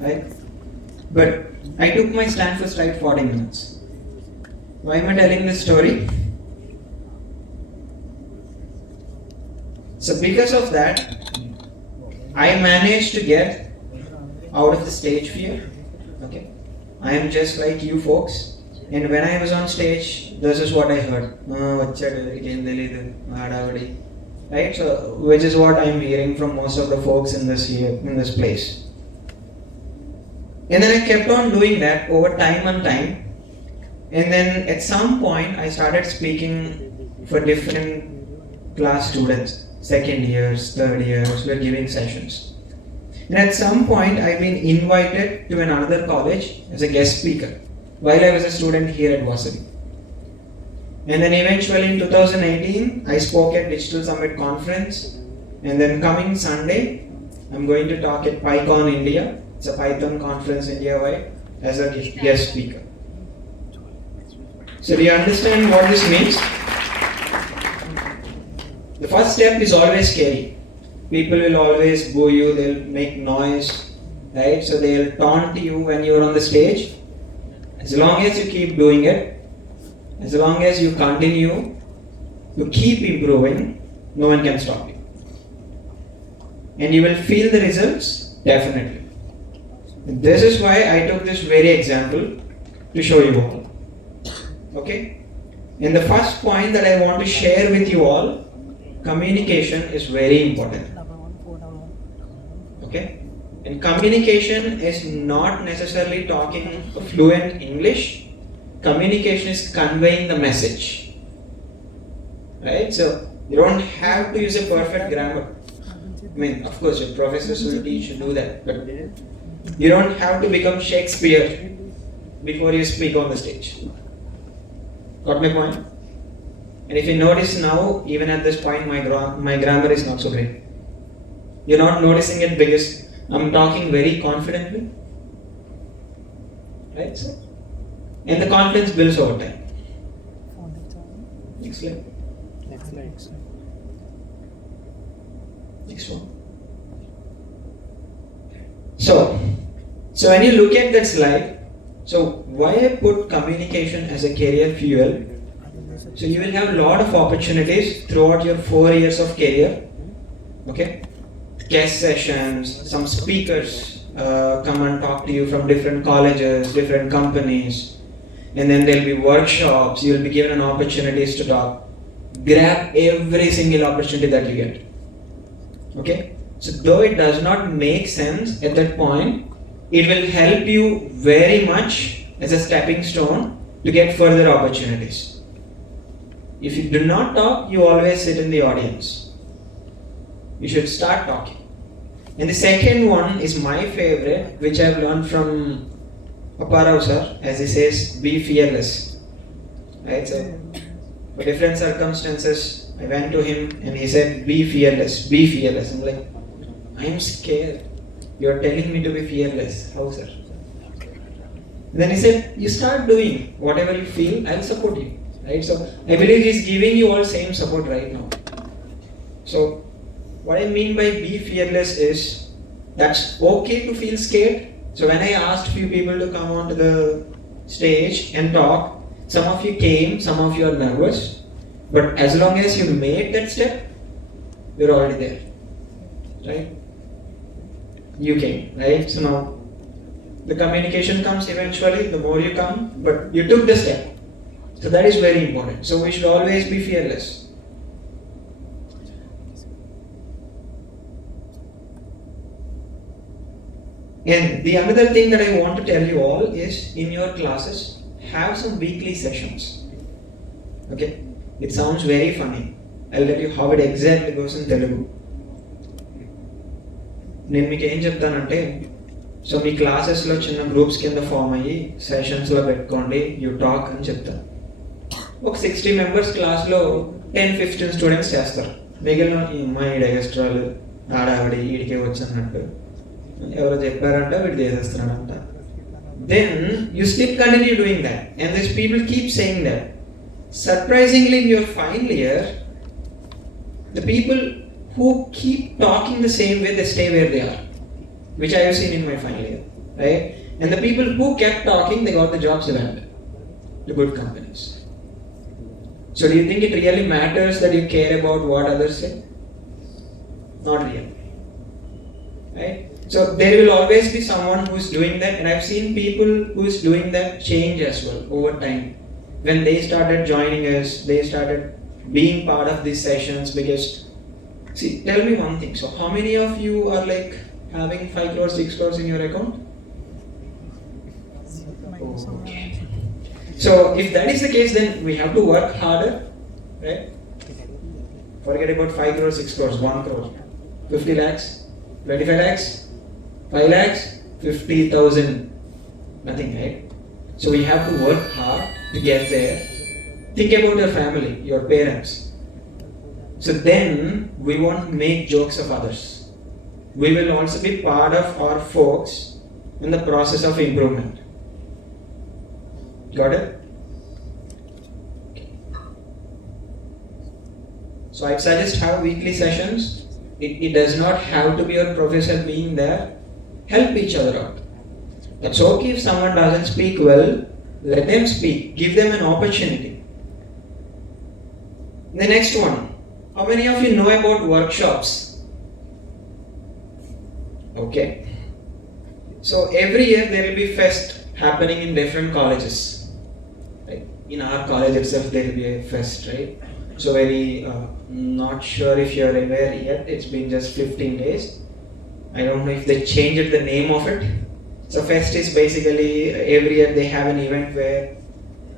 right? But I took my stand for straight 40 minutes. Why am I telling this story? So because of that, I managed to get out of the stage fear. Okay, I am just like you folks. And when I was on stage, this is what I heard. Right? So, which is what I'm hearing from most of the folks in this place. And then I kept on doing that over time and time. And then at some point, I started speaking for different class students, second years, third years, we're giving sessions. And at some point, I've been invited to another college as a guest speaker while I was a student here at Vasavi. And then eventually in 2018, I spoke at Digital Summit Conference. And then coming Sunday, I'm going to talk at PyCon India. It's a Python conference India-wide as a guest speaker. So do you understand what this means? The first step is always scary. People will always boo you, they'll make noise, right? So they'll taunt you when you're on the stage. As long as you keep doing it, as long as you continue to keep improving, no one can stop you. And you will feel the results, definitely. And this is why I took this very example to show you all. Okay? And the first point that I want to share with you all, communication is very important. Okay? And communication is not necessarily talking fluent English. Communication is conveying the message. Right? So, you don't have to use a perfect grammar. I mean, of course, your professors will teach you to do that. But you don't have to become Shakespeare before you speak on the stage. Got my point? And if you notice now, even at this point, my grammar is not so great. You're not noticing it because I'm talking very confidently. Right, sir? And the confidence builds over time. Next slide. Next one. So when you look at that slide, so why I put communication as a career fuel? So you will have a lot of opportunities throughout your 4 years of career. Okay? Guest sessions, some speakers come and talk to you from different colleges, different companies. And then there'll be workshops, you'll be given opportunities to talk. Grab every single opportunity that you get. Okay? So though it does not make sense at that point, it will help you very much as a stepping stone to get further opportunities. If you do not talk, you always sit in the audience. You should start talking. And the second one is my favorite, which I've learned from Apparao sir, as he says, be fearless. Right? So, for different circumstances, I went to him and he said, be fearless, be fearless. I'm like, I'm scared. You're telling me to be fearless. How, sir? And then he said, you start doing whatever you feel, I'll support you. Right? So, I believe he's giving you all same support right now. So, what I mean by be fearless is, that's okay to feel scared. So when I asked few people to come onto the stage and talk, some of you came, some of you are nervous, but as long as you made that step, you're already there, right? You came, right? So now, the communication comes eventually, the more you come, but you took the step. So that is very important. So we should always be fearless. And the another thing that I want to tell you all is, in your classes, have some weekly sessions. Okay? It sounds very funny. I'll tell you how it exactly goes in Telugu. నేను మీకు ఏం చెప్తానంటే, so మీ క్లాసెస్లో చిన్న groups కింద form అయ్యి సెషన్స్లో పెట్టుకోండి, you talk అని చెప్తాను. ఒక 60 మెంబర్స్ క్లాస్లో 10-15 స్టూడెంట్స్ చేస్తారు. మిగిలిన మా ఈడ ఎక్స్ట్రాలు ఆడావిడి ఈడికే వచ్చన్నట్టు ఎవరో చెప్పారంట వీడు చేసేస్తున్నాడంట. Then you still continue doing that, and these people keep saying that. Surprisingly, in your final year, the people who keep talking the same way, they stay where they are, which I have seen in my final year. right? And the people who kept talking, they got the jobs eventually, the good companies. So do you think it really matters that you care about what others say? Not really, right? So there will always be someone who's doing that, and I've seen people who's doing that change as well over time. When they started joining us, they started being part of these sessions because, see, tell me one thing. So how many of you are like having 5 crores, 6 crores in your account? Okay. So if that is the case, then we have to work harder, right? Forget about 5 crores, 6 crores, 1 crore, 50 lakhs, 25 lakhs, 5 lakhs, 50,000, nothing, right? So we have to work hard to get there. Think about your family, your parents. So then we won't make jokes of others. We will also be part of our folks in the process of improvement. Got it? So I'd suggest have weekly sessions. It does not have to be your professor being there. Help each other out. It's okay if someone doesn't speak well, let them speak. Give them an opportunity. The next one. How many of you know about workshops? Okay. So every year there will be fest happening in different colleges. Right? In our college itself there will be a fest, right? So not sure if you're aware yet. It's been just 15 days. I don't know if they changed the name of it. So fest is basically every year they have an event where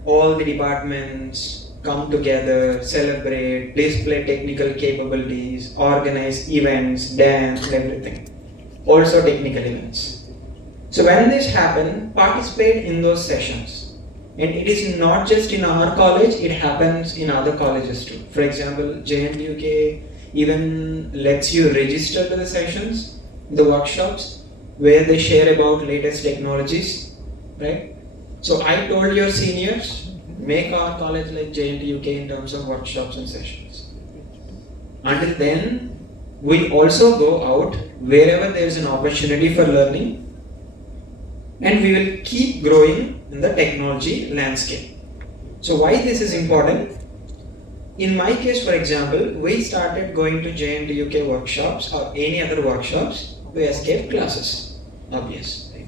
all the departments come together, celebrate, display technical capabilities, organize events, dance, everything. Also technical events. So when this happens, participate in those sessions. And it is not just in our college, it happens in other colleges too. For example, JNTUK even lets you register to the sessions, the workshops, where they share about latest technologies, right? So I told your seniors, make our college like JNTUK in terms of workshops and sessions. Until then, we also go out wherever there is an opportunity for learning, and we will keep growing in the technology landscape. So why this is important? In my case, for example, we started going to JNTUK workshops or any other workshops to escape classes, obvious. Right?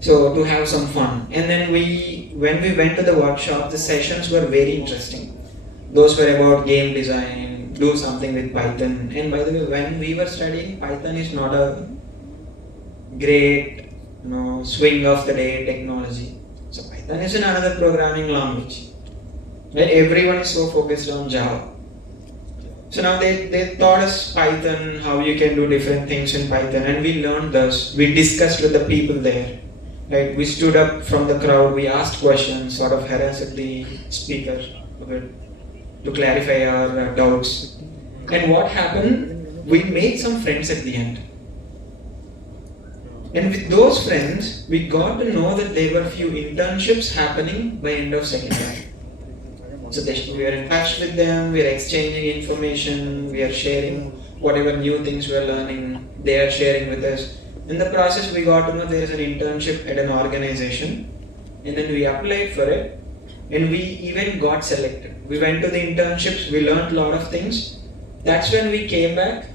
So to have some fun. And then when we went to the workshop, the sessions were very interesting. Those were about game design, do something with Python. And by the way, when we were studying, Python is not a great swing of the day technology. So Python is another programming language. Right? Everyone is so focused on Java. So now they taught us Python, how you can do different things in Python, and we learned this. We discussed with the people there. Right? We stood up from the crowd, we asked questions, sort of harassed the speaker a bit to clarify our doubts. And what happened? We made some friends at the end. And with those friends, we got to know that there were few internships happening by end of second year. So we are in touch with them, we are exchanging information, we are sharing whatever new things we are learning, they are sharing with us. In the process, we got to know there is an internship at an organization, and then we applied for it, and we even got selected. We went to the internships, we learned a lot of things. That's when we came back,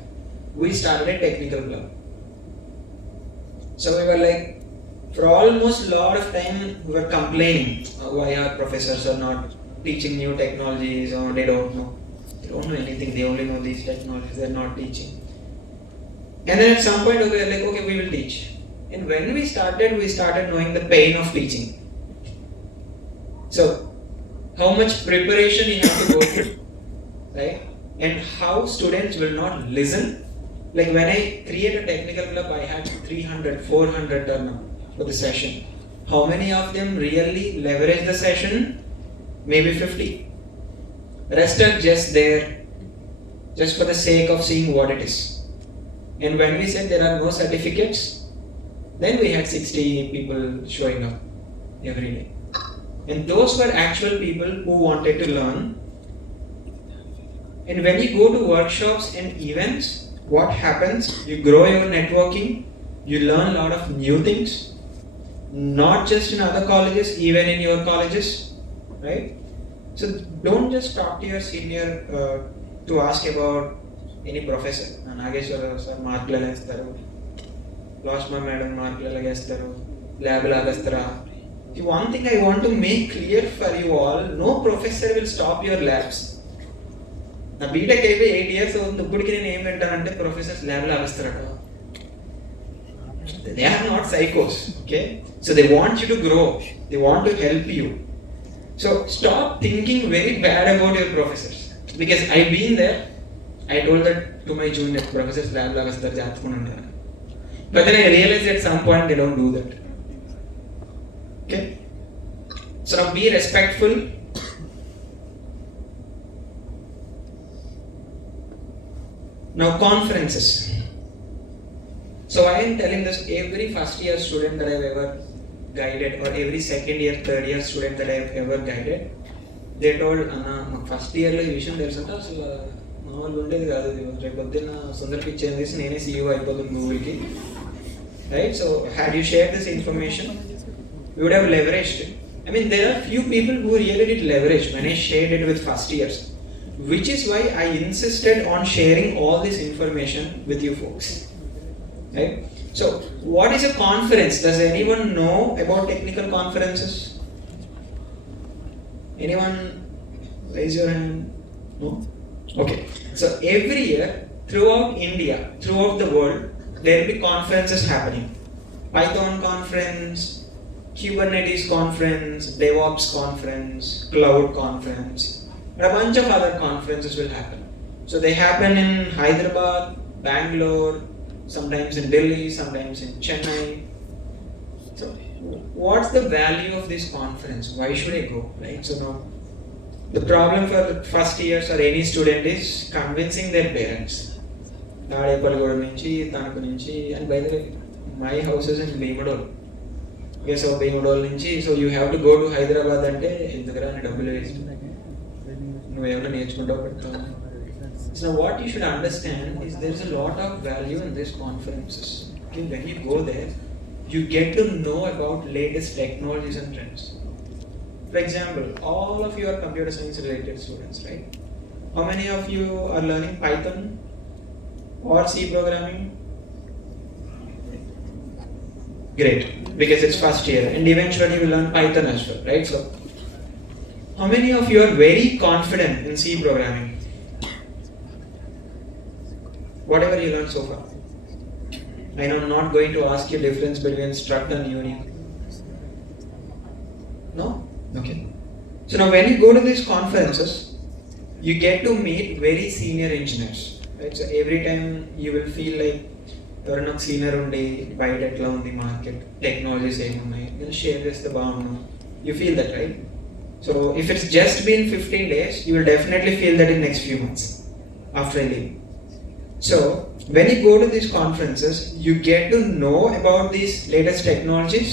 we started a technical club. So we were like, for almost a lot of time, we were complaining why our professors are not teaching new technologies, or they don't know. They don't know anything, they only know these technologies, they're not teaching. And then at some point, we were like, okay, we will teach. And when we started knowing the pain of teaching. So, how much preparation you have to go through, right? And how students will not listen. Like when I create a technical club, I had 300, 400 turnout for the session. How many of them really leverage the session? Maybe 50. Rest are just there, just for the sake of seeing what it is. And when we said there are no certificates, then we had 60 people showing up every day. And those were actual people who wanted to learn. And when you go to workshops and events, what happens? You grow your networking, You learn a lot of new things, not just in other colleges, even in your colleges, right? So don't just talk to your senior to ask about any professor. Nageshwara sir mark lagestaru, Lashma madam mark lagestaru, lab lagestara. One thing I want to make clear for you all, no professor will stop your labs. నా BTech అయిపోయి 8 years అవుతుంది, ఇప్పటికి నేను ఏం వింటానంటే professors ల్యాబ్లో ఆవిస్తారట. They are not psychos, okay? So they want you to grow, they want to help you. So stop thinking very bad about your professors, because I've been there. I told that to my junior professors, lab lo avastar jaathukunna. But then I realized at some point they don't do that. Okay? So now be respectful. Now conferences. So I am telling this, every first year student that I have ever guided, or every second year, third year student that I have ever guided, they told, Anna, first year lo ee vishayam telusanta asalu maamulu undedi kaadu, repoddina Sundar piche chesi nene CEO ayipothunnu Google ki, right? So had you shared this information, you would have leveraged it. I mean, there are few people who really did leverage when I shared it with first years, which is why I insisted on sharing all this information with you folks, right? So what is a conference? Does anyone know about technical conferences? Anyone raise your hand? No? Okay. So every year throughout India, throughout the world, there will be conferences happening. Python conference, Kubernetes conference, DevOps conference, cloud conference, and a bunch of other conferences will happen. So they happen in Hyderabad, Bangalore, sometimes in Delhi, sometimes in Chennai. So what's the value of this conference? Why should I go, right? So now the problem for first years or any student is convincing their parents. Tadepalgoda nunchi, Tanaku nunchi, and by the way, my house is in Bhimodol. Okay, so Bhimodol nunchi, so you have to go to Hyderabad ante endukara ani double waste. నువ్వు ఏమైనా నేర్చుకుంటావు పెడతావు. So what you should understand is there is a lot of value in these conferences. Okay, when you go there, you get to know about latest technologies and trends. For example, all of you are computer science related students, right? How many of you are learning Python or C programming? Great, because it's first year and eventually you will learn Python as well, right? So how many of you are very confident in C programming? Whatever you learned so far. I know I'm not going to ask you difference between struct and union. No? Okay. So now when you go to these conferences, you get to meet very senior engineers, right? So every time you will feel like you're not senior undi, bite etla undi market, technologies em unnai, you'll share this the baanu. You feel that, right? So if it's just been 15 days, you will definitely feel that in next few months after I leave. So when you go to these conferences, you get to know about these latest technologies,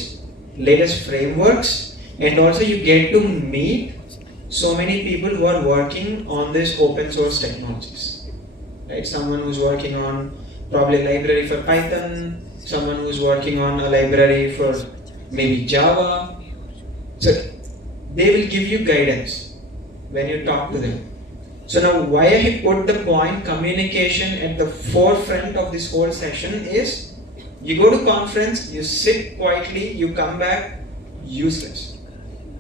latest frameworks, and also you get to meet so many people who are working on these open source technologies, right? Someone who's working on probably a library for Python, someone who's working on a library for maybe Java. So they will give you guidance when you talk to them. So now why I put the point communication at the forefront of this whole session is, you go to conference, you sit quietly, you come back useless.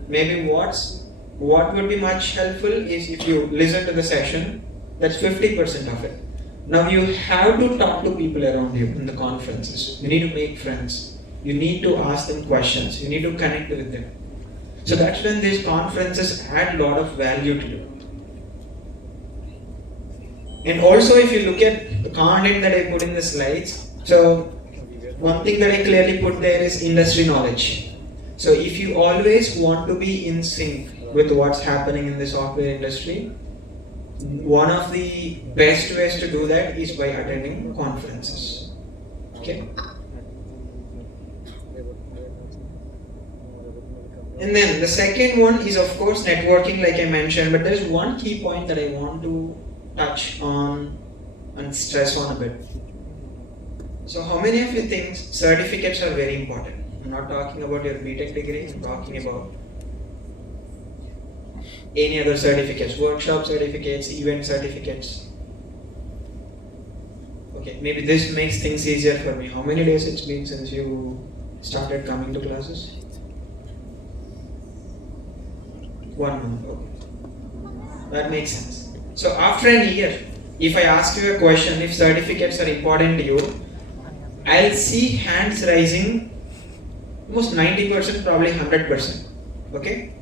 Maybe what would be much helpful is if you listen to the session, that's 50% of it. Now you have to talk to people around you in the conferences. You need to make friends. You need to ask them questions. You need to connect with them. So that's when these conferences add a lot of value to you. And also if you look at the content that I put in the slides, so one thing that I clearly put there is industry knowledge. So if you always want to be in sync with what's happening in the software industry, one of the best ways to do that is by attending conferences. Okay? And then the second one is of course networking, like I mentioned, but there's one key point that I want to touch on and stress on a bit. So how many of you think certificates are very important? I'm not talking about your BTech degree, I'm talking about any other certificates, workshop certificates, event certificates. Okay, maybe this makes things easier for me. How many days it's been since you started coming to classes? 1 month, okay. That makes sense. So after a year, if I ask you a question, if certificates are important to you, I'll see hands rising almost 90%, probably 100%. Okay?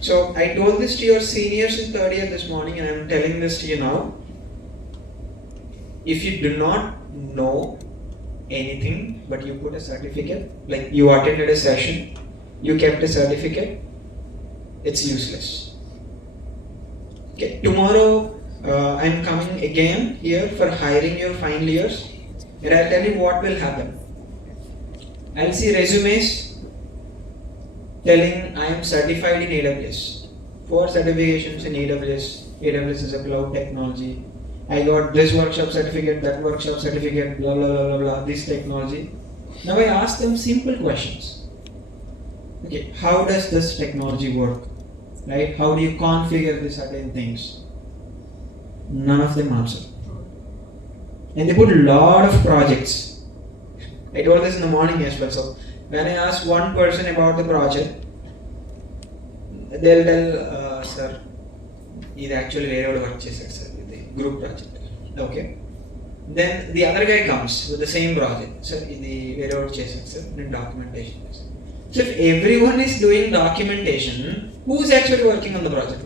So I told this to your seniors in third year this morning, and I'm telling this to you now. If you do not know anything but you put a certificate, like you attended a session, you kept a certificate, it's useless. Okay, tomorrow I'm coming again here for hiring your final years, and I'll tell you what will happen. I'll see resumes telling I am certified in AWS. 4 certifications in AWS. AWS is a cloud technology. I got this workshop certificate, that workshop certificate, blah blah blah blah blah, this technology. Now I ask them simple questions. Okay, how does this technology work? Right? How do you configure the certain things? None of them answer. And they put a lot of projects. I told this in the morning as well. So when I ask one person about the project, they'll tell, sir, this actually where work chesaru sir, the group project. Okay. Then the other guy comes with the same project. Sir, this where work chesaru sir, documentation. So if everyone is doing documentation, who is actually working on the project?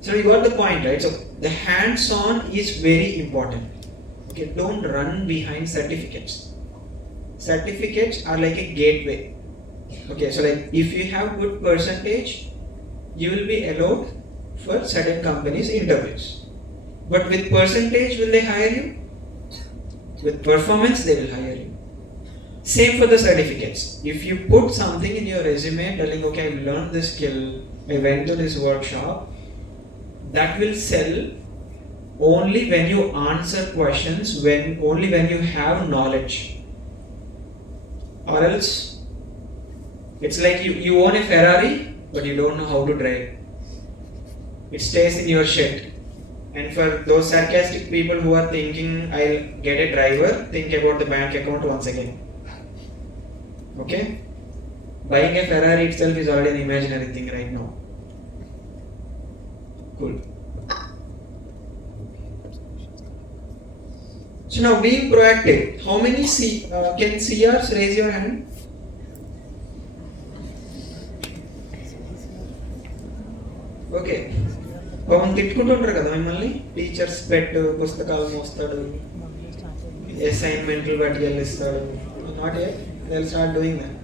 So you got the point, right? So the hands-on is very important. Okay, don't run behind certificates. Certificates are like a gateway. Okay, so like if you have good percentage, you will be allowed for certain companies interviews. But with percentage, will they hire you? With performance, they will hire you. Same for the certificates. If you put something in your resume telling, okay, I learned this skill, I went to this workshop, that will sell only when you answer questions, only when you have knowledge. Or else, it's like you own a Ferrari, but you don't know how to drive. It stays in your shed. And for those sarcastic people who are thinking, I'll get a driver, think about the bank account once again. Okay? Buying a Ferrari itself is already an imaginary thing right now. Cool. So now being proactive, how many can CRs raise your hand? Okay. Pawan తిట్టుకుంటుంటారు కదా మిమ్మల్ని, teachers పెట్ పుస్తకాలు మోస్తాడు, అసైన్మెంట్లు పట్టుకెళ్ళిస్తాడు. Not yet, they'll start doing that.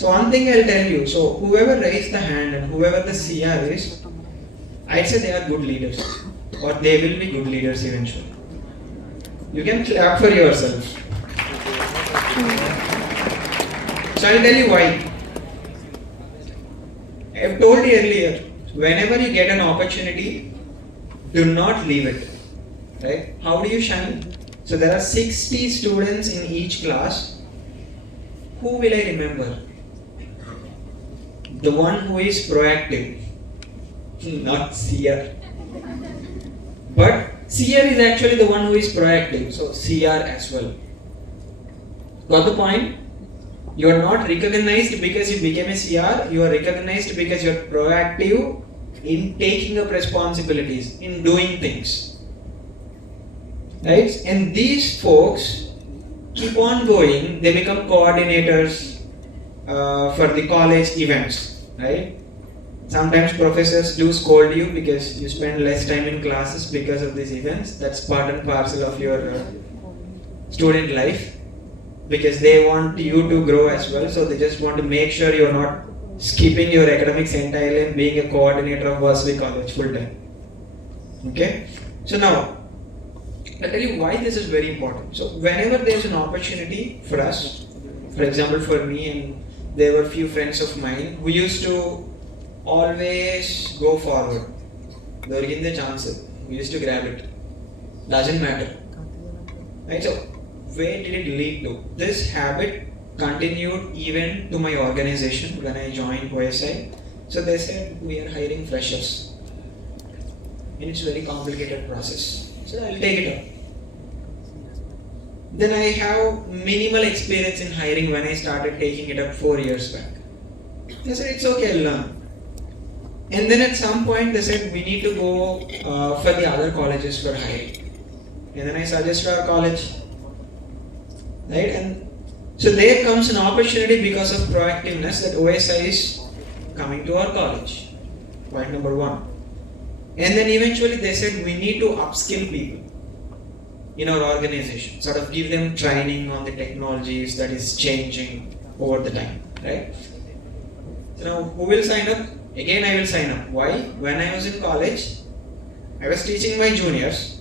So one thing I'll tell you, so whoever raised the hand and whoever the CR is, I'd say they are good leaders, or they will be good leaders eventually. You can clap for yourself. So I'll tell you why. I've told you earlier, whenever you get an opportunity, do not leave it. Right? How do you shine? So there are 60 students in each class. Who will I remember? The one who is proactive, not CR. But CR is actually the one who is proactive, so CR as well. Got the point? You are not recognized because you became a CR, you are recognized because you are proactive in taking up responsibilities, in doing things. Right? And these folks keep on going, they become coordinators for the college events, right? Sometimes professors do scold you because you spend less time in classes because of these events. That's part and parcel of your student life, because they want you to grow as well, so they just want to make sure you're not skipping your academics entirely and being a coordinator of Vasavi college full time. Okay? So now, I'll tell you why this is very important. So whenever there's an opportunity for us, for example for me, and there were few friends of mine who used to always go forward. Doriginde chance, we used to grab it. Doesn't matter. Right? So where did it lead to? This habit continued even to my organization when I joined OSI. So they said we are hiring freshers. And it's a very complicated process. So I'll take it up. Then I have minimal experience in hiring when I started taking it up 4 years back. I said it's okay, I'll learn. And then at some point they said we need to go for the other colleges for hiring. And then I suggested our college. Right? And so there comes an opportunity because of proactiveness that OSI is coming to our college. Point number 1. And then eventually they said we need to upskill people in our organization, sort of give them training on the technologies that is changing over the time, right? So now who will sign up? Again I will sign up. Why? When I was in college, I was teaching my juniors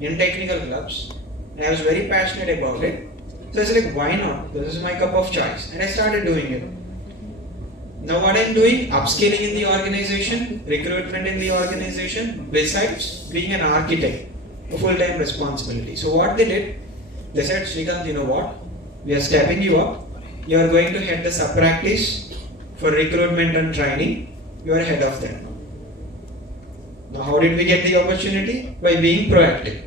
in technical clubs and I was very passionate about it. So I was like, why not? This is my cup of choice. And I started doing it. Now what I'm doing, upskilling in the organization, recruitment in the organization, besides being an architect, a full-time responsibility. So what they did, they said, Srikanth, you know what? We are stepping you up. You are going to head the sub-practice for recruitment and training. You are head of that. Now how did we get the opportunity? By being proactive.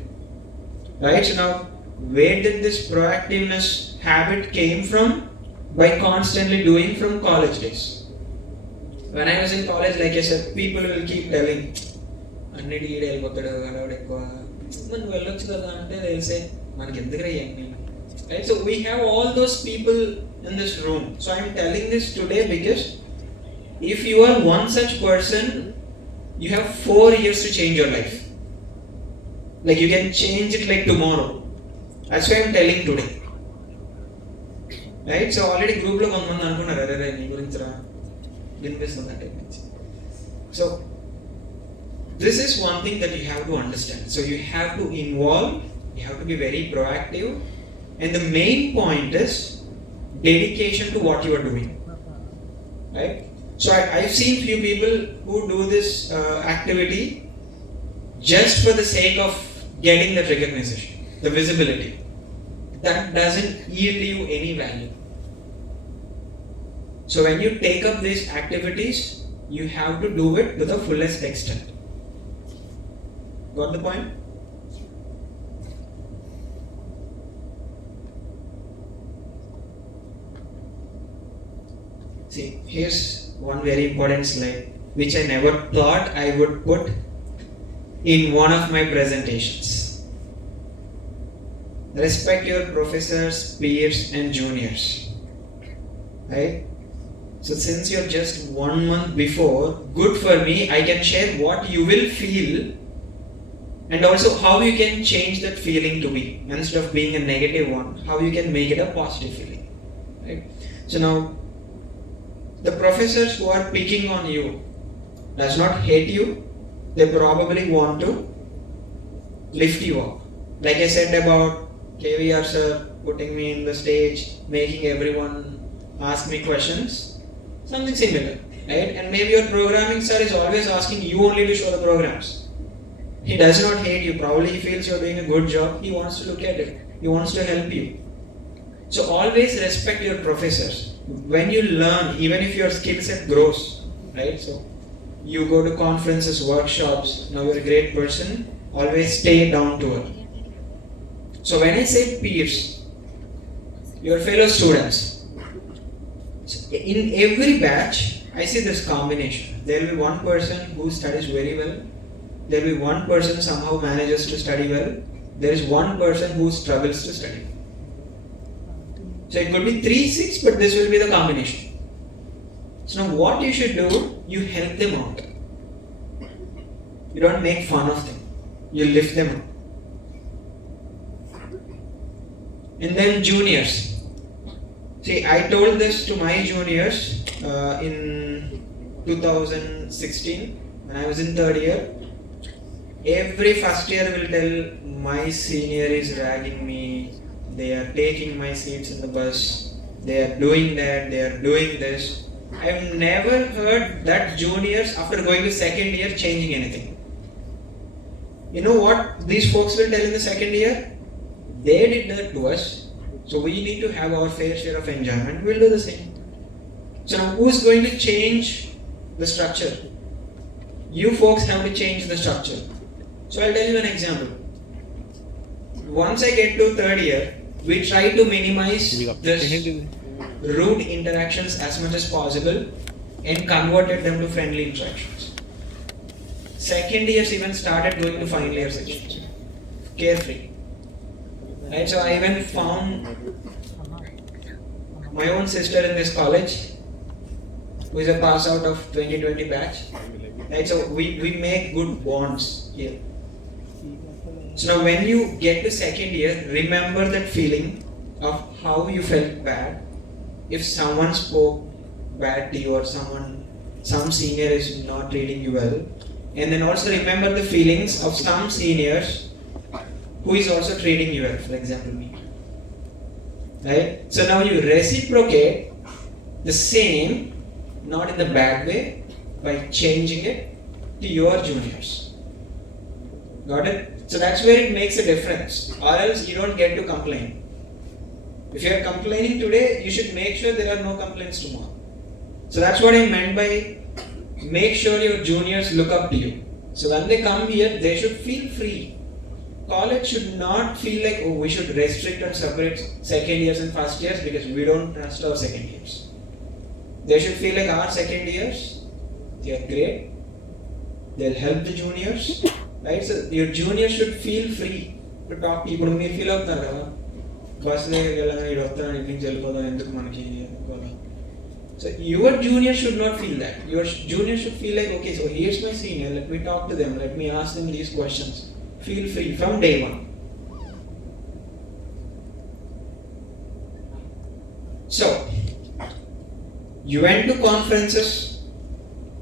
Right? So now, where did this proactiveness habit came from? By constantly doing from college days. When I was in college, like I said, people will keep telling, they'll say, right? So we have all those people in this room. So I'm telling this today because if you are one such person, you have 4 years to change your life. Like you can change it like tomorrow. That's why I'm telling today. Right? So already group lo kontamandi anukunnaru arre nee gurinchi ra వినిపిస్తుందంటే. So this is one thing that you have to understand. So you have to involve, you have to be very proactive, and the main point is dedication to what you are doing. Right? So I've seen few people who do this activity just for the sake of getting that recognition, the visibility. That doesn't yield you any value. So when you take up these activities, you have to do it to the fullest extent. Got the point? See, here's one very important slide, which I never thought I would put in one of my presentations. Respect your professors, peers and juniors. Right? So since you're just 1 month before, good for me, I can share what you will feel and also how you can change that feeling to be, instead of being a negative one, how you can make it a positive feeling. Right? So now, the professors who are picking on you does not hate you, they probably want to lift you up. Like I said about KVR sir putting me in the stage, making everyone ask me questions, something similar, right? And maybe your programming sir is always asking you only to show the programs. He does not hate you, probably he feels you're doing a good job, he wants to look at it, he wants to help you. So always respect your professors. When you learn, even if your skill set grows, right? So you go to conferences, workshops, now you're a great person, always stay down to earth. So when I say peers, your fellow students, so in every batch, I see this combination. There will be one person who studies very well, there will be one person somehow manages to study well, there is one person who struggles to study. So it could be 3-6, but this will be the combination. So now what you should do, you help them out. You don't make fun of them, you lift them up. And then juniors. See, I told this to my juniors in 2016 when I was in 3rd year. Every first year will tell my senior is ragging me, they are taking my seats in the bus, they are doing that, they are doing this. I've never heard that juniors after going to 2nd year changing anything. You know what these folks will tell in the 2nd year? they did that to us, so we need to have our fair share of enjoyment. We'll do the same. So now who's going to change the structure? You folks have to change the structure. So I'll tell you an example. Once I get to third year, we try to minimize this rude interactions as much as possible and converted them to friendly interactions. Second years even started going to final year sections. Carefree. Right? So I even found my own sister in this college who is a pass out of 2020 batch. Right? So we make good bonds here. So now when you get to second year, remember that feeling of how you felt bad if someone spoke bad to you or some senior is not treating you well. And then also remember the feelings of some seniors who is also treating you well, for example me. Right? So now you reciprocate the same, not in the bad way, by changing it to your juniors. Got it? So that's where it makes a difference, or else you don't get to complain. If you are complaining today, you should make sure there are no complaints tomorrow. So that's what I meant by make sure your juniors look up to you. So when they come here, they should feel free. College should not feel like, oh, we should restrict and separate second years and first years because we don't trust our second years. They should feel like our second years, they are great. They'll help the juniors. Right? So your juniors should feel free to talk to you. But you feel out there. So your junior should not feel that. Your junior should feel like, okay, so here's my senior, let me talk to them, let me ask them these questions. Feel free from day one. So, you went to conferences,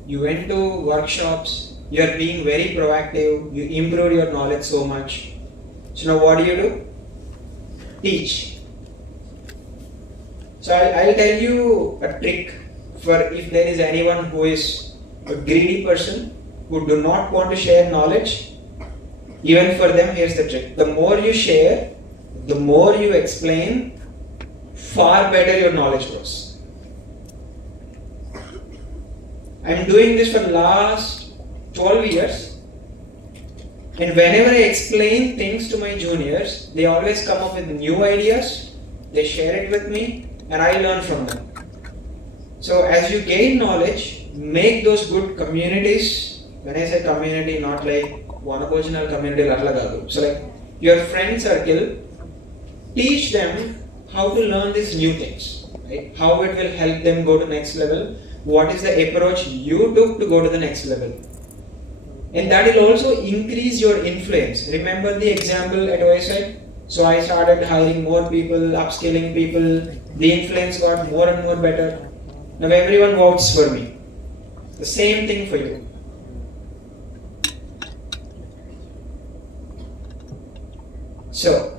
you went to workshops, you are being very proactive, you improve your knowledge so much. So now what do? Teach. So I'll tell you a trick for if there is anyone who is a greedy person who do not want to share knowledge. Even for them, here's the trick. The more you share, the more you explain, far better your knowledge grows. I'm doing this for the last 12 years, and whenever I explain things to my juniors, they always come up with new ideas, they share it with me, and I learn from them. So as you gain knowledge, make those good communities. When I say community, not like one original community, so like your friend circle, teach them how to learn these new things, right? How it will help them go to next level, what is the approach you took to go to the next level. And that will also increase your influence. Remember the example at OSI? So I started hiring more people, upskilling people, the influence got more and more better. Now everyone votes for me. The same thing for you. So,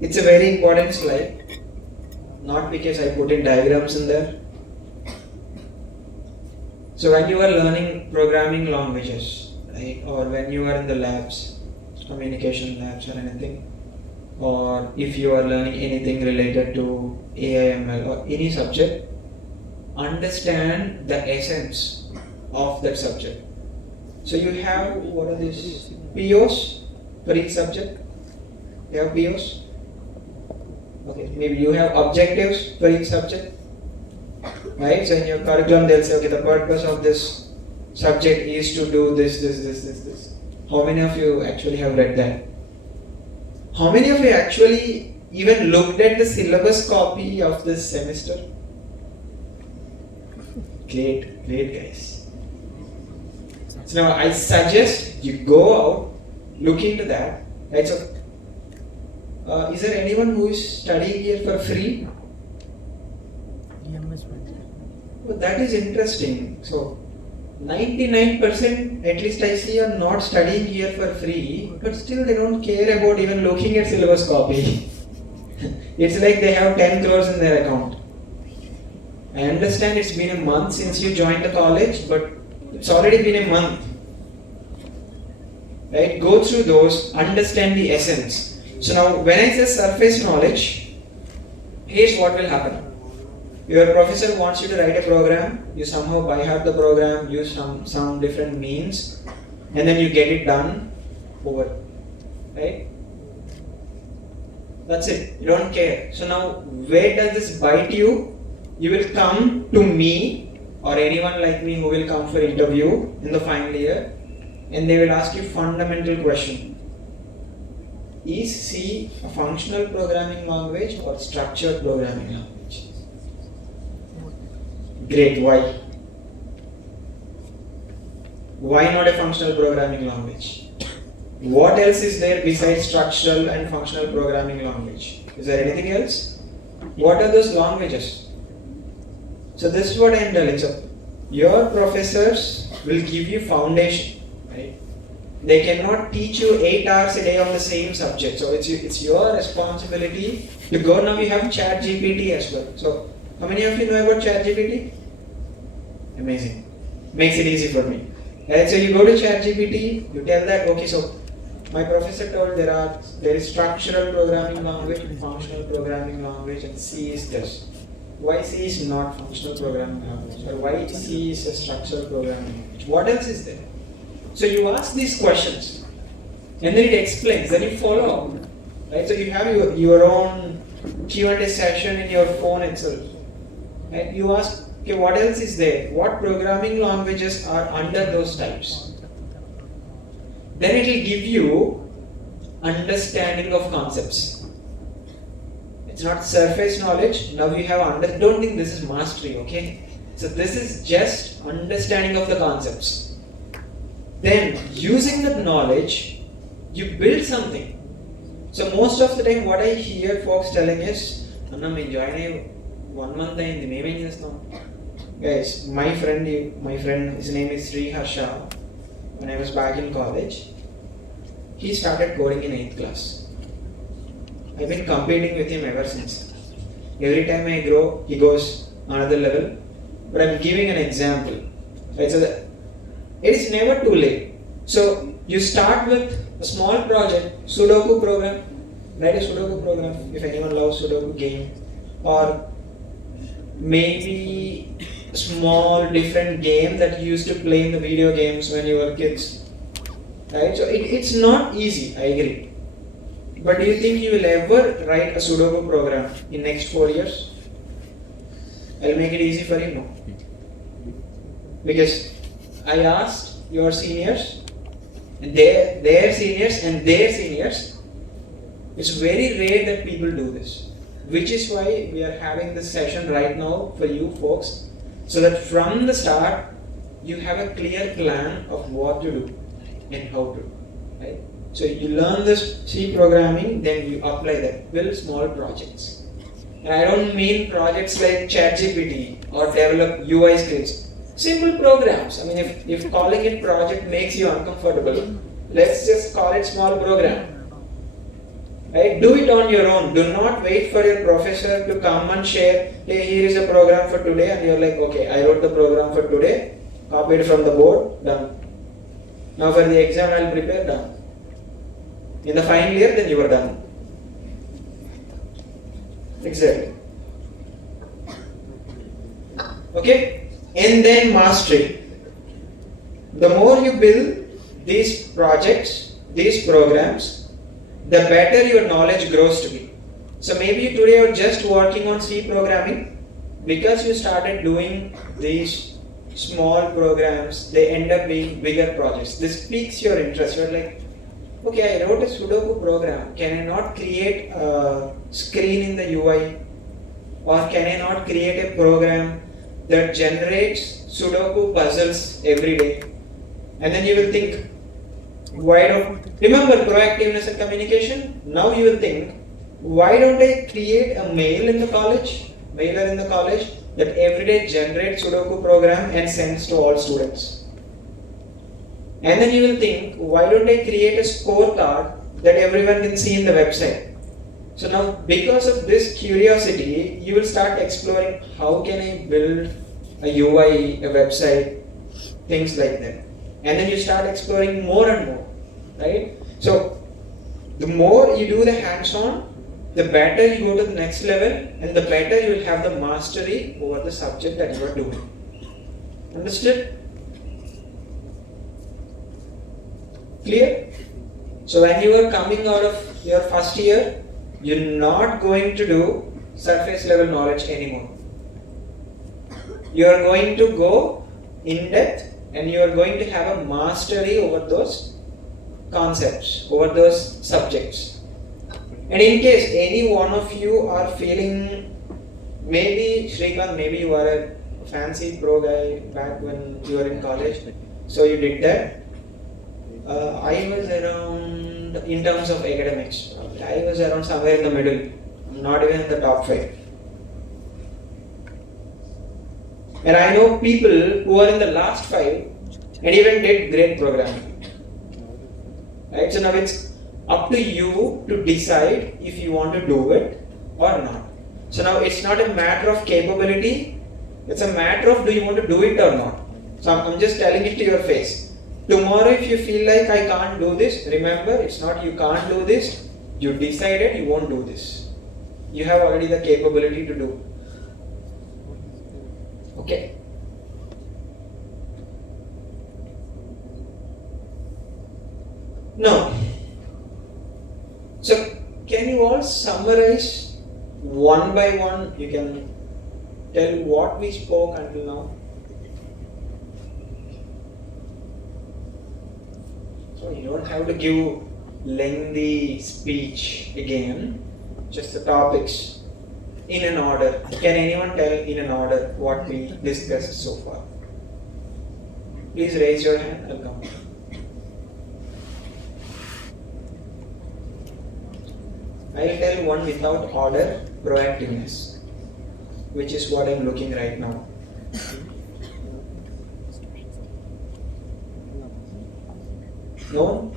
it's a very important slide, not because I put in diagrams in there. So when you are learning programming languages, right, or when you are in the labs, communication labs or anything, or if you are learning anything related to AIML or any subject, understand the essence of that subject. So you have, what are these? POs for each subject? You have POs? Okay, maybe you have objectives for each subject. Right? So in your curriculum they'll say, okay, the purpose of this subject is to do this. How many of you actually have read that? How many of you actually even looked at the syllabus copy of this semester? Great guys. So now I suggest you go out, look into that. Right? So, is there anyone who is studying here for free? Well, that is interesting. So, 99% at least I see are not studying here for free, but still they don't care about even looking at syllabus copy. It's like they have 10 crores in their account. I understand it's been a month since you joined the college, but it's already been a month. Right? Go through those, understand the essence. So now when I say surface knowledge, here's what will happen. Your professor wants you to write a program, you somehow by heart the program, use some different means, and then you get it done, over. Right? That's it. You don't care. So now where does this bite you? You will come to me or anyone like me who will come for interview in the final year, and they will ask you fundamental question. Is C a functional programming language or structured programming language? Great, why? Why not a functional programming language? What else is there besides structural and functional programming language? Is there anything else? What are those languages? So this is what I am telling. So your professors will give you foundation, right? They cannot teach you 8 hours a day on the same subject. So it's your responsibility to go. Now we have ChatGPT as well. So how many of you know about ChatGPT? Amazing. Makes it easy for me. Right, so you go to ChatGPT, you tell that, okay, so my professor told there is structural programming language, functional programming language, and C is this. Why C is not functional programming language? Or why C is a structural programming language? What else is there? So you ask these questions, and then it explains, then you follow up. Right? So you have your own Q&A session in your phone itself. Right? You ask, okay, what else is there? What programming languages are under those types? Then it will give you understanding of concepts. It's not surface knowledge. Now you have don't think this is mastery, okay? So this is just understanding of the concepts. Then using that knowledge, you build something. So most of the time what I hear folks telling is, Anna, me join 1 month aindi, memem chestam. Guys, my friend, his name is Sri Harsha. When I was back in college, he started coding in 8th class. I've been competing with him ever since. Every time I grow, he goes another level. But I'm giving an example. Right? So it is never too late. So you start with a small project, Sudoku program. Write a Sudoku program if anyone loves Sudoku game. Or maybe a small different game that you used to play in the video games when you were kids. Right? So it's not easy, I agree. But do you think you will ever write a Sudoku program in next 4 years? I'll make it easy for you, no. Because I asked your seniors, and their seniors and their seniors. It's very rare that people do this. Which is why we are having this session right now for you folks, so that from the start you have a clear plan of what to do and how to do. Right? So you learn this C programming, then you apply that. Build small projects. And I don't mean projects like ChatGPT or develop UI scripts. Simple programs. I mean, if calling it project makes you uncomfortable, let's just call it small program. Right? Do it on your own. Do not wait for your professor to come and share, hey, here is a program for today, and you're like, okay, I wrote the program for today, copied from the board, done. Now for the exam I'll prepare, done. In the final year, then you are done. Exactly. Okay? And then mastery. The more you build these projects, these programs, the better your knowledge grows to be. So maybe today you're just working on C programming. Because you started doing these small programs, they end up being bigger projects. This piques your interest. You're like, okay, I wrote a Sudoku program. Can I not create a screen in the UI? Or can I not create a program that generates Sudoku puzzles every day? And then you will think, why don't, remember proactiveness and communication? Now you will think, why don't I create a mailer in the college that every day generates Sudoku program and sends to all students? And then you will think, why don't I create a scorecard that everyone can see in the website? So now, because of this curiosity, you will start exploring how can I build a UI, a website, things like that. And then you start exploring more and more, right? So The more you do the hands-on, the better you go to the next level, and the better you will have the mastery over the subject that you are doing. Understood? Clear? So when you are coming out of your first year, you're not going to do surface level knowledge anymore. You are going to go in depth, and you are going to have a mastery over those concepts, over those subjects. And in case any one of you are feeling, maybe Srikanth, maybe you are a fancy pro guy back when you were in college, so you did that. I was around, in terms of academics, I was around somewhere in the middle, not even in the top 5. And I know people who are in the last 5 and even did great programming. Right? So now it's up to you to decide if you want to do it or not. So now it's not a matter of capability, it's a matter of do you want to do it or not. So I'm just telling it to your face. Tomorrow if you feel like I can't do this, remember it's not you can't do this, you decided you won't do this. You have already the capability to do. Okay. Now, so can you all summarize one by one? You can tell what we spoke until now. So you don't have to give lengthy speech again, just the topics in an order. Can anyone tell in an order what we discussed so far? Please raise your hand, I'll come. I'll tell one without order, proactiveness, which is what I'm looking right now. No?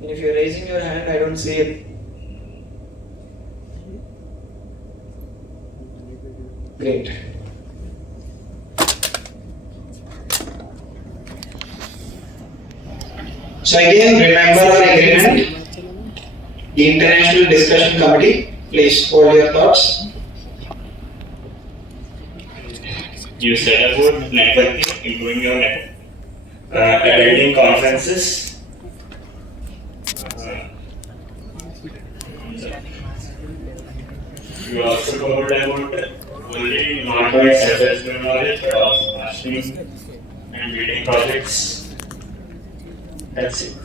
And if you're raising your hand, I don't see it. Great. So again, remember our agreement. The International Discussion Committee, please hold your thoughts. You said about networking, improving your network, attending conferences. You also covered about only not by self-assessment knowledge, but also asking and leading projects. That's it.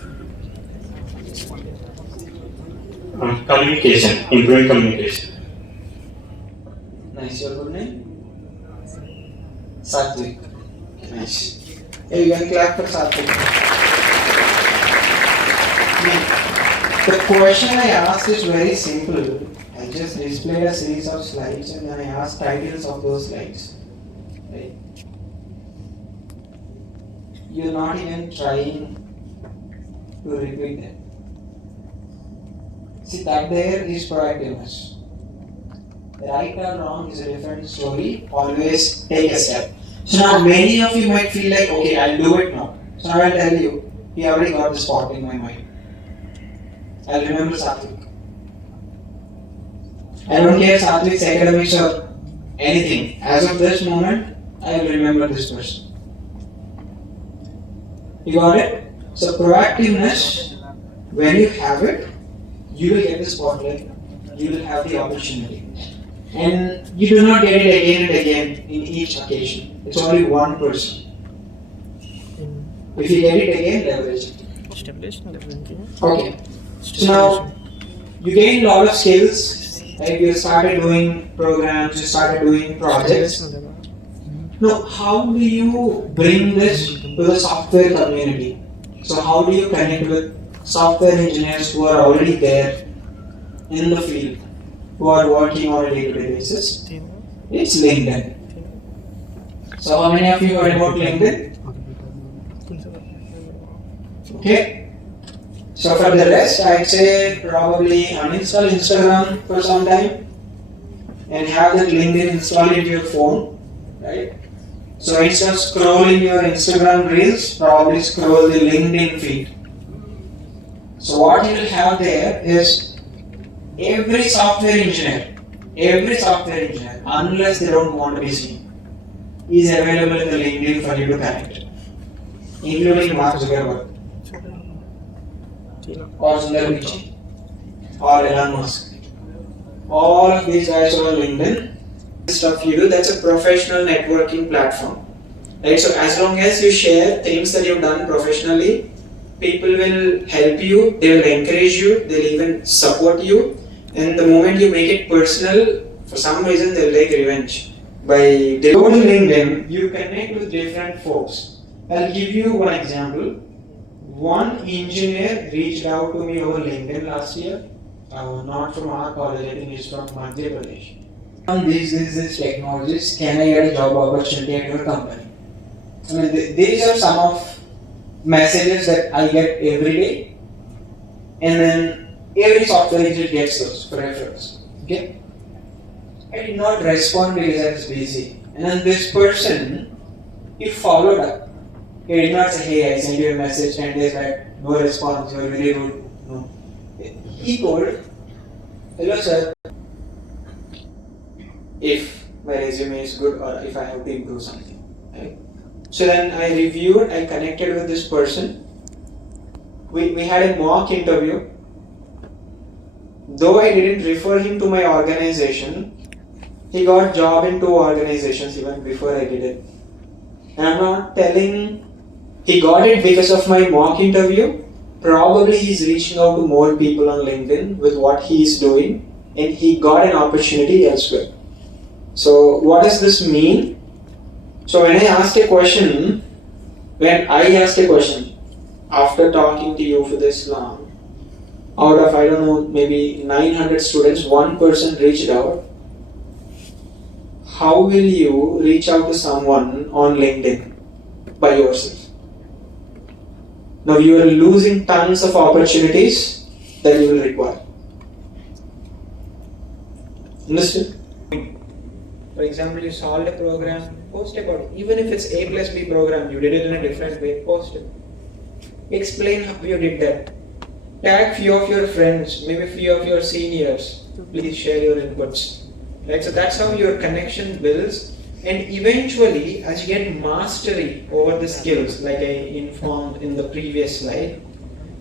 Communication, improving communication. Nice, your good name? Satvik. Nice. Hey, you can clap for Satvik. The question I asked is very simple. I just displayed a series of slides and then I asked titles of those slides. Right? You're not even trying to repeat them. See, that there is proactiveness. Right or wrong is a different story. Always take a step. So now many of you might feel like, okay, I'll do it now. So now I'll tell you, he already got the spot in my mind. I'll remember Satvik. I don't care Satvik's academics or anything. As of this moment, I will remember this person. You got it? So proactiveness, when you have it, you will get the spotlight. You will have the opportunity. And you do not get it again and again in each occasion. It's only one person. If you get it again, leverage it. Okay. So now, you gain a lot of skills. Right? You started doing programs, you started doing projects. Now, how do you bring this to the software community? So how do you connect with software engineers who are already there in the field, who are working on a day-to-day basis? It's LinkedIn. So how many of you heard about LinkedIn? Okay. So for the rest, I'd say probably uninstall Instagram for some time and have that LinkedIn installed into your phone, right? So instead of scrolling your Instagram reels, probably scroll the LinkedIn feed. So what you will have there is every software engineer, unless they don't want to be seen, is available in the LinkedIn for you to connect, including Mark Zuckerberg, or Sundar Pichai, or Elon Musk. All of these guys are on LinkedIn. Stuff you do, that's a professional networking platform. Right? So as long as you share things that you've done professionally, people will help you, they will encourage you, they'll even support you. And the moment you make it personal, for some reason they'll take revenge. By devoting LinkedIn, you connect with different folks. I'll give you one example. One engineer reached out to me over LinkedIn last year, not from our college, I think he's from Madhya Pradesh. On these technologies, can I get a job opportunity at your company? I mean, these are some of messages that I get every day, and then every software engineer gets those for referrals. Okay? I did not respond because I was busy, and then this person, he followed up. He did not say, "Hey, I sent you a message 10 days back, no response, you are very rude." No. He told, "Hello, sir. If my resume is good or if I have to improve something." Right? So then I reviewed, I connected with this person. We had a mock interview. Though I didn't refer him to my organization, he got job in 2 organizations even before I did it. And I'm not telling he got it because of my mock interview. Probably he's reaching out to more people on LinkedIn with what he's doing, and he got an opportunity elsewhere. So what does this mean? So when I asked a question, after talking to you for this long, out of, I don't know, maybe 900 students, one person reached out. How will you reach out to someone on LinkedIn by yourself? Now you are losing tons of opportunities that you will require. Understood? For example, you solved a program, post about it. Even if it's A plus B program, you did it in a different way, post it. Explain how you did that. Tag few of your friends, maybe few of your seniors. Please share your inputs. Right? So that's how your connection builds. And eventually, as you get mastery over the skills, like I informed in the previous slide,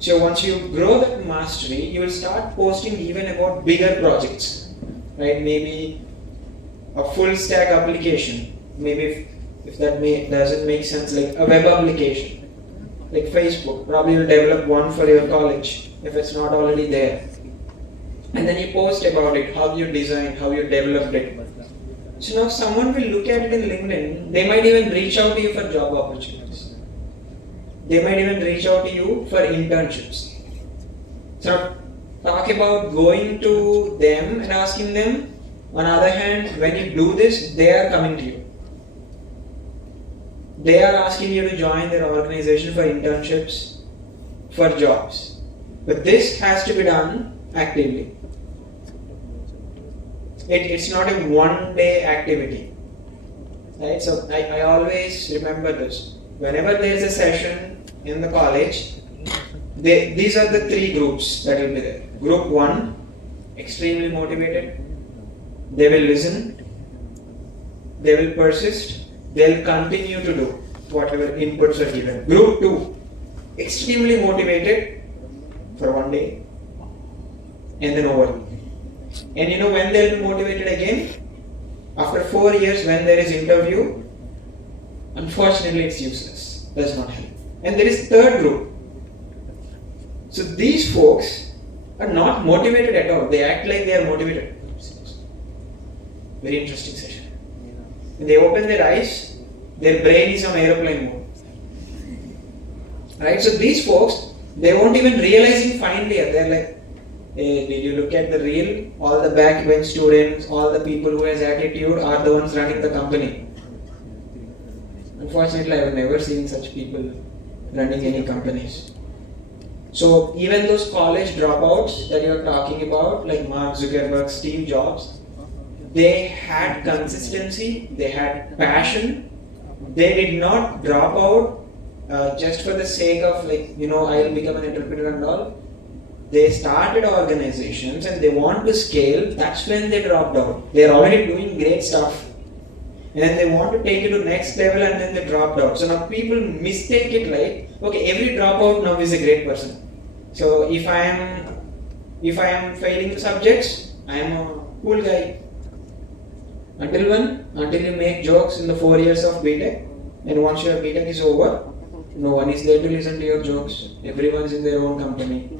so once you grow that mastery, you will start posting even about bigger projects. Right? Maybe a full stack application, maybe if that doesn't make sense, like a web application, like Facebook, probably you'll develop one for your college if it's not already there. And then you post about it, how you designed, how you developed it. So now someone will look at it in LinkedIn, they might even reach out to you for job opportunities. They might even reach out to you for internships. So talk about going to them and asking them. On the other hand, when you do this, they are coming to you. They are asking you to join their organization for internships, for jobs. But this has to be done actively. It's not a one-day activity. Right? So I always remember this. Whenever there is a session in the college, these are the 3 groups that will be there. Group 1, extremely motivated. They will listen, they will persist, they will continue to do whatever inputs are given. Group 2, extremely motivated for 1 day and then over. And you know when they will be motivated again? After 4 years, when there is interview, unfortunately it's useless, does not help. And there is 3rd group. So these folks are not motivated at all, they act like they are motivated. Very interesting session. When they open their eyes, their brain is on aeroplane mode. Right? So these folks, they won't even realizing finally, they're like, hey, did you look at the reel? All the backbench students, all the people who has attitude are the ones running the company. Unfortunately, I have never seen such people running any companies. So even those college dropouts that you're talking about, like Mark Zuckerberg, Steve Jobs, they had consistency, they had passion, they did not drop out just for the sake of I'll become an entrepreneur and all. they started organizations and they want to scale, that's when they dropped out. They're already doing great stuff. And then they want to take it to next level and then they dropped out. So now people mistake it like, okay, every dropout now is a great person. So if I am failing the subjects, I am a cool guy. Until when? Until you make jokes in the 4 years of BTech, and once your BTech is over, no one is there to listen to your jokes. Everyone is in their own company,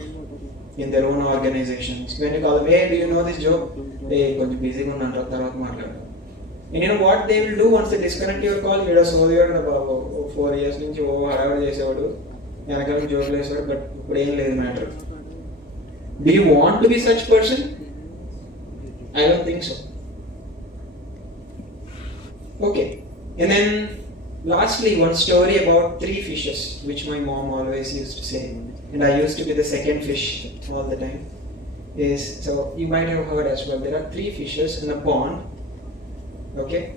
in their own organizations. When you call them, hey, do you know this joke? Hey, koncham busy ga unnanu tarvata maatladam. And you know what they will do once they disconnect your call? You so you 4 years nunchi hadavari chesevadu enakala joke lesadu, but ippudu em ledhu matter. Do you want to be such person? I don't think so. Okay, and then lastly, one story about 3 fishes, which my mom always used to say, and I used to be the second fish all the time. So you might have heard as well. There are 3 fishes in a pond. Okay,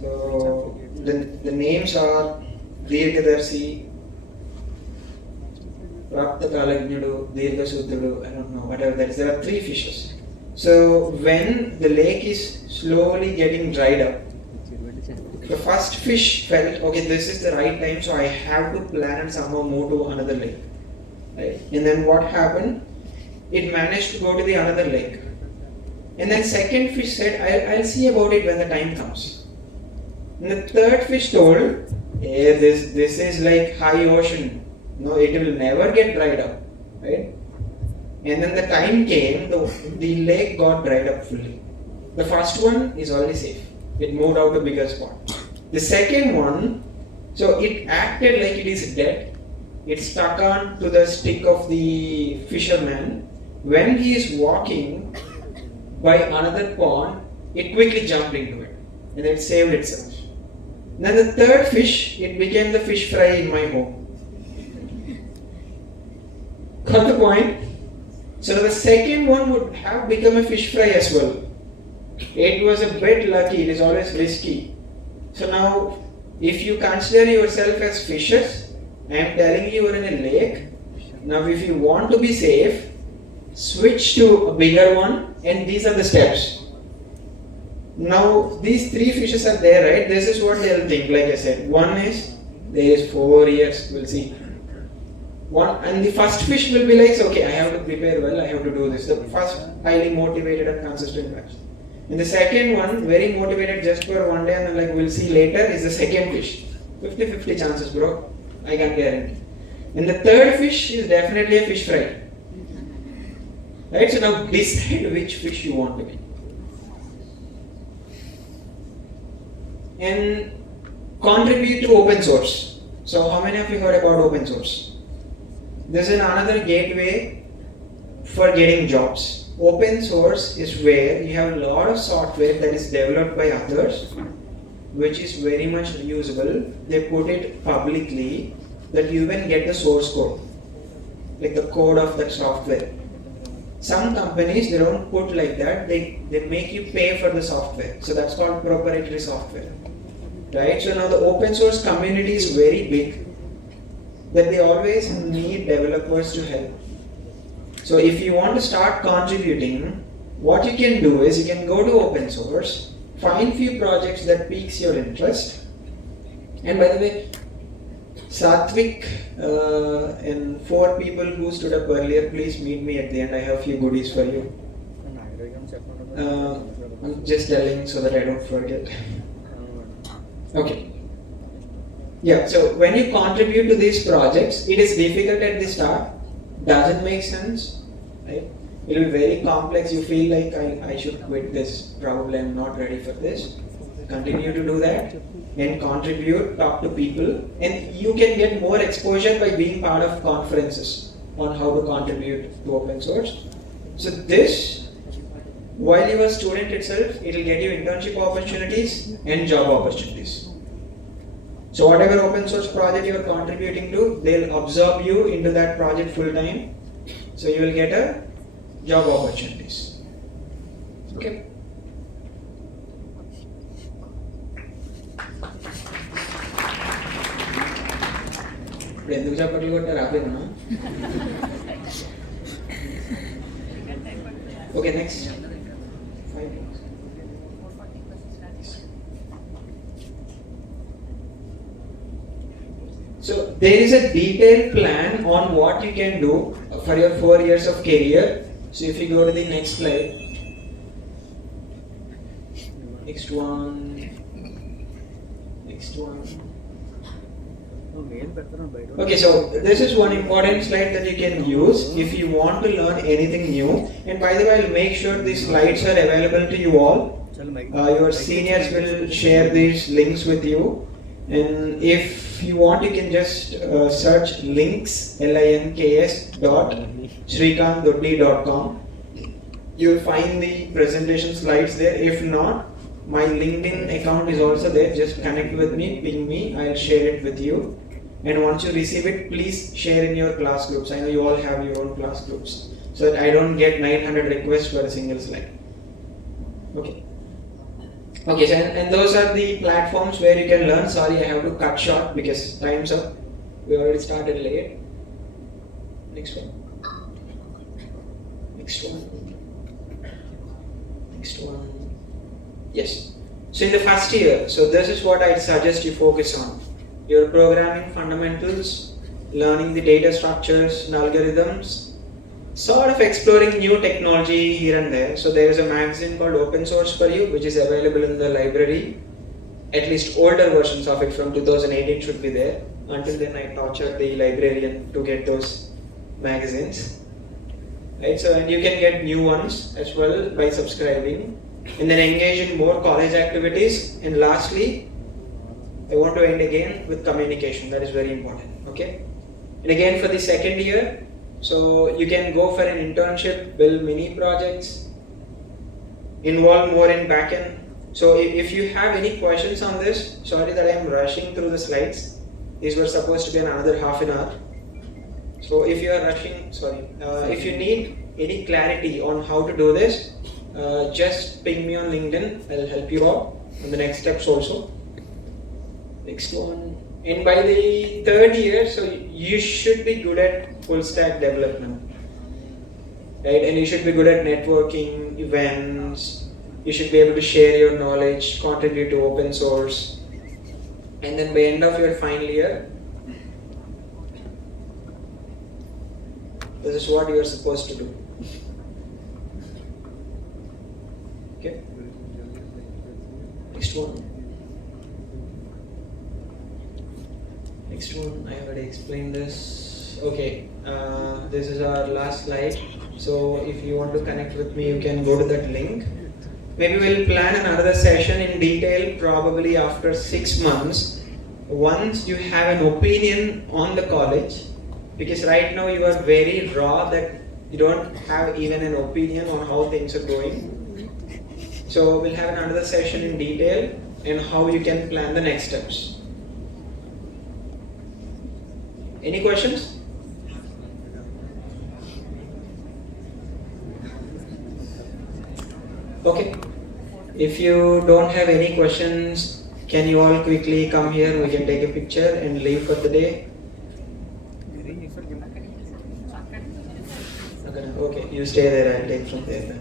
so the names are Dirghadarshi, Raptakalagnudu, Dirghasudrudu, I don't know, whatever that is. There are 3 fishes. So when the lake is slowly getting dried up, the first fish felt, okay, this is the right time, so I have to plan and somehow move to another lake. Right? And then what happened? It managed to go to the another lake. And then second fish said, I'll see about it when the time comes. And the third fish told, hey, this is like high ocean. No, it will never get dried up. Right? And then the time came, the lake got dried up fully. The first one is already safe. It moved out a bigger spot. The second one, so it acted like it is dead. It stuck on to the stick of the fisherman. When he is walking by another pond, it quickly jumped into it and it saved itself. Then the third fish, it became the fish fry in my home. Got the point? So the second one would have become a fish fry as well. It was a bit lucky, it is always risky. So now, if you consider yourself as fishes, I am telling you are in a lake. Now if you want to be safe, switch to a bigger one, and these are the steps. Now these 3 fishes are there, right? This is what they'll think, like I said. One is, there is 4 years, we'll see. And the first fish will be like, okay, I have to prepare well, I have to do this. The first, highly motivated and consistent batch. And the second one, very motivated just for one day and then like we'll see later, is the second fish. 50-50 chances, bro. I can guarantee. And the third fish is definitely a fish fry. Right? So now decide which fish you want to be. And contribute to open source. So how many of you heard about open source? This is another gateway for getting jobs. Open source is where you have a lot of software that is developed by others, which is very much reusable. They put it publicly that you even get the source code, like the code of that software. Some companies, they don't put like that. They make you pay for the software. So that's called proprietary software. Right? So now the open source community is very big, that they always need developers to help. So if you want to start contributing, what you can do is you can go to open source, find few projects that piques your interest. And by the way, Satvik and 4 people who stood up earlier, please meet me at the end. I have few goodies for you. I'm just telling so that I don't forget. Okay. Yeah, so when you contribute to these projects, it is difficult at the start. Doesn't make sense, right? It will be very complex. You feel like I should quit this. Probably I'm not ready for this. Continue to do that and contribute, talk to people, and you can get more exposure by being part of conferences on how to contribute to open source. So this, while you are a student itself, it will get you internship opportunities and job opportunities. So whatever open source project you are contributing to, they'll absorb you into that project full time. So you will get a job opportunities. Okay. ఎందుకు చప్పట్లు కొట్టారు ఆపేదన్నా Okay, next. So there is a detailed plan on what you can do for your 4 years of career. So if you go to the next slide. Next one. Next one. Okay, so this is one important slide that you can use if you want to learn anything new. And by the way, I'll make sure these slides are available to you all. Your seniors will share these links with you. And if you want, you can just search links, links.srikanthDoddi.com. You'll find the presentation slides there. If not, my LinkedIn account is also there. Just connect with me, ping me, I'll share it with you. And once you receive it, please share in your class groups. I know you all have your own class groups, so that I don't get 900 requests for a single slide. Okay. Okay, so and those are the platforms where you can learn. Sorry, I have to cut short because time's up. We already started late. Next one. Next one. Next one. Yes. So in the first year, so this is what I'd suggest you focus on. Your programming fundamentals, learning the data structures and algorithms, sort of exploring new technology here and there. So there is a magazine called Open Source for You, which is available in the library. At least older versions of it from 2018 should be there. Until then, I tortured the librarian to get those magazines. Right, so and you can get new ones as well by subscribing. And then engage in more college activities. And lastly, I want to end again with communication. That is very important. Okay. And again for the second year, so you can go for an internship, build mini projects, involve more in backend. So if you have any questions on this, sorry that I am rushing through the slides. These were supposed to be another half an hour. So if you are rushing, sorry. If you need any clarity on how to do this, just ping me on LinkedIn. I'll help you out on the next steps also. Next one. And by the third year, so you should be good at full stack development, right? And you should be good at networking, events. You should be able to share your knowledge, contribute to open source. And then by end of your final year, this is what you are supposed to do. Okay. Next one. Next one, I already explained this. Okay, this is our last slide. So if you want to connect with me, you can go to that link. Maybe we'll plan another session in detail, probably after 6 months. Once you have an opinion on the college, because right now you are very raw that you don't have even an opinion on how things are going. So we'll have another session in detail and how you can plan the next steps. Any questions? Okay. If you don't have any questions, can you all quickly come here? We can take a picture and leave for the day. Okay, you stay there. I'll take from there then.